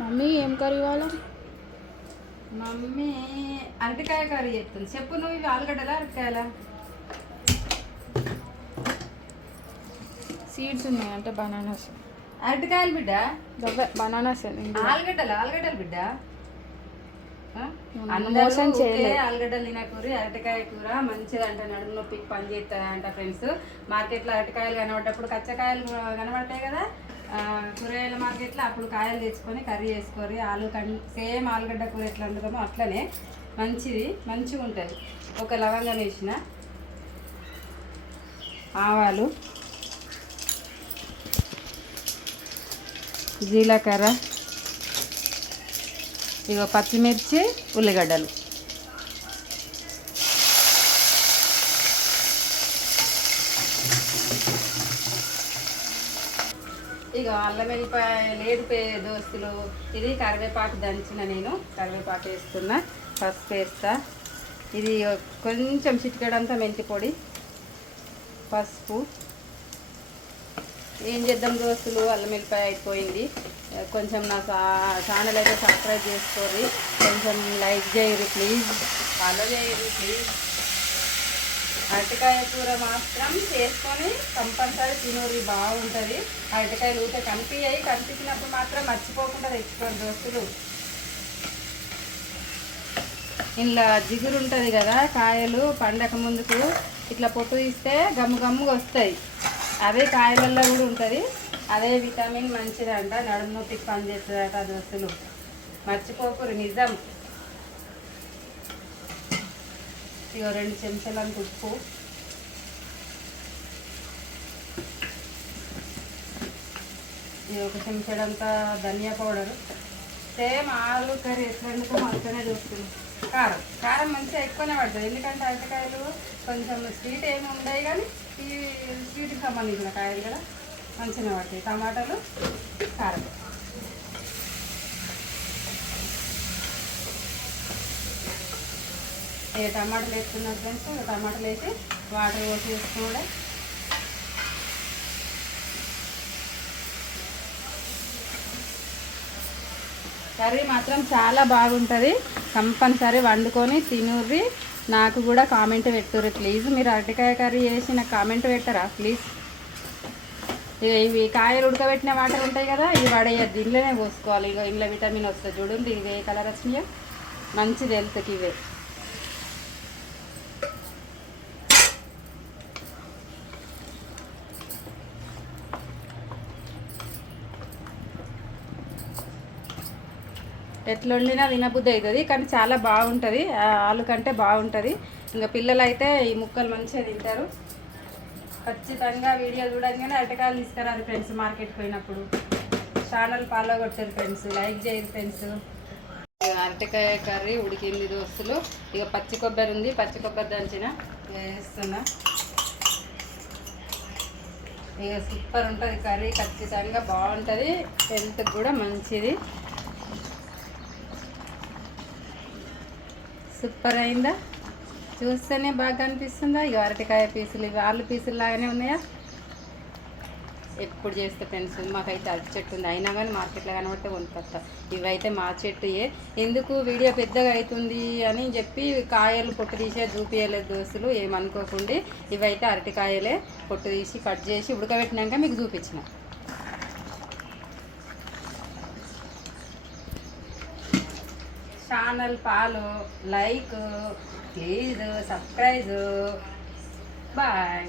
Mummy ఏం curry ఇవ్వాలా? Mummy అరటికాయ కర్రీ చెప్తుంది. చెప్పు నువ్వు. ఇవి ఆలుగడ్డలా అరటికాయలా? సీడ్స్ ఉన్నాయి అంటే బనానాస్. అరటికాయలు బిడ్డ. బనానాస్. ఆలుగడ్డలు బిడ్డ. మోసం చేయలేదు. ఆలుగడ్డలు తినకూరి అరటికాయ కూర మంచిదంట, నడుము నొప్పికి పని చేస్తుందంట ఫ్రెండ్స్. మార్కెట్లో అరటికాయలు కనబడ్డప్పుడు కచ్చకాయలు కనబడతాయి కదా కూరగాయల మార్కెట్లో, అప్పుడు కాయలు తెచ్చుకొని కర్రీ చేసుకోరి. సేమ్ ఆలుగడ్డ కూర ఎట్లా వండుతామో అట్లనే మంచిగా ఉంటుంది. ఒక లవంగం వేసిన, ఆవాలు, జీలకర్ర, ఇగో పచ్చిమిర్చి, ఉల్లిగడ్డలు. ఇక అల్లం వెల్లిపాయ దోస్తులు. ఇది కరివేపాకు దంచిన, నేను కరివేపాకు వేస్తున్నా, పసుపు వేస్తా. ఇది కొంచెం చిటికెడంతా మెంతి పొడి, పసుపు. ఏం చేద్దాం దోస్తులు, అల్లం వెల్లిపాయ అయిపోయింది. కొంచెం నా ఛానల్ అయితే సబ్స్క్రైబ్ చేసుకోండి, కొంచెం లైక్ చేయరు ప్లీజ్, ఫాలో చేయరు ప్లీజ్. అరటికాయ కూర మాత్రం చేసుకొని కంపల్సరీ తినూరి, బాగుంటుంది. అరటికాయలు ఊరికే కనిపించినప్పుడు మాత్రం మర్చిపోకుండా తెచ్చుకోండి దోస్తులు. ఇలా జిగురు ఉంటుంది కదా, కాయలు పండక ముందుకు ఇట్లా పొట్టు తీస్తే గమ్ముగా వస్తాయి. అదే కాయలలో కూడా ఉంటుంది. అదే విటమిన్ మంచిదంట, నడుము నొప్పికి పనిచేస్తుందట దోస్తులు. మర్చిపోకూరు, నిజం. ఇక 2 చెంచాలంత ఉప్పు, ఇది 1 చెంచాడంతా ధనియా పౌడరు. సేమ్ ఆలు కర్రీ ఎట్లా వండుతామో అట్లనే చూస్తున్నాం. కారం మంచిగా ఎక్కువనే పడుతుంది, ఎందుకంటే అరటికాయలు కొంచెం స్వీట్ ఏమి ఉండవు, కానీ ఈ స్వీట్కి సంబంధించిన కాయలు కదా మంచిగా పడతాయి. టమాటాలు, కారం. టమాటాలు వేసుకున్న ఫ్రెండ్స్, టమాటాలు వేసి వాటర్ పోసి వేసుకోవడం. కర్రీ మాత్రం చాలా బాగుంటుంది, కంపల్సరీ వండుకొని తినుర్రి. నాకు కూడా కామెంట్ పెట్టుర్రి ప్లీజ్. మీరు అరటికాయ కర్రీ చేసి నాకు కామెంట్ పెట్టరా ప్లీజ్. ఇవి కాయలు ఉడకబెట్టిన వాటర్ ఉంటాయి కదా, ఇవి పడేయద్దు, ఇంట్లోనే పోసుకోవాలి. ఇక ఇంట్లో విటమిన్ వస్తుంది చూడండి. ఇవి ఏ కలర్ వచ్చినాయో, మంచిది హెల్త్కి ఇవే. ఎట్లా వండినా తినబుద్ధి అవుతుంది, కానీ చాలా బాగుంటుంది. ఆలు కంటే బాగుంటుంది. ఇంకా పిల్లలు అయితే ఈ ముక్కలు మంచిగా తింటారు. ఖచ్చితంగా వీడియో చూడంగానే అరటికాయలు తీసుకురారు ఫ్రెండ్స్. మార్కెట్కి పోయినప్పుడు ఛానల్ ఫాలో కొట్టారు ఫ్రెండ్స్, లైక్ చేయరు ఫ్రెండ్స్. అరటికాయ కర్రీ ఉడికింది దోస్తులు. ఇక పచ్చి కొబ్బరి ఉంది, పచ్చి కొబ్బరి దంచిన వేస్తున్నా. ఇక సూపర్ ఉంటుంది కర్రీ, ఖచ్చితంగా బాగుంటుంది, హెల్త్కి కూడా మంచిది. సూపర్ అయిందా? చూస్తేనే బాగా అనిపిస్తుందా? ఇక అరటికాయ పీసులు, ఇవి ఆలు పీసులు లాగానే ఉన్నాయా? ఎప్పుడు చేస్తే ఫ్రెండ్స్, మాకైతే అరటి చెట్టు ఉంది, అయినా కానీ మార్కెట్లో కనబడితే కొనుక్కొస్తా. ఇవైతే మా చెట్టుయే. ఎందుకు వీడియో పెద్దగా అవుతుంది అని చెప్పి కాయలు పొట్టు తీసే చూపించలేదు దోస్తులు, ఏమనుకోకుండా. ఇవైతే అరటికాయలే, పొట్టు తీసి కట్ చేసి ఉడకబెట్టినాక మీకు చూపించిన. Channel follow, like, please subscribe. Bye.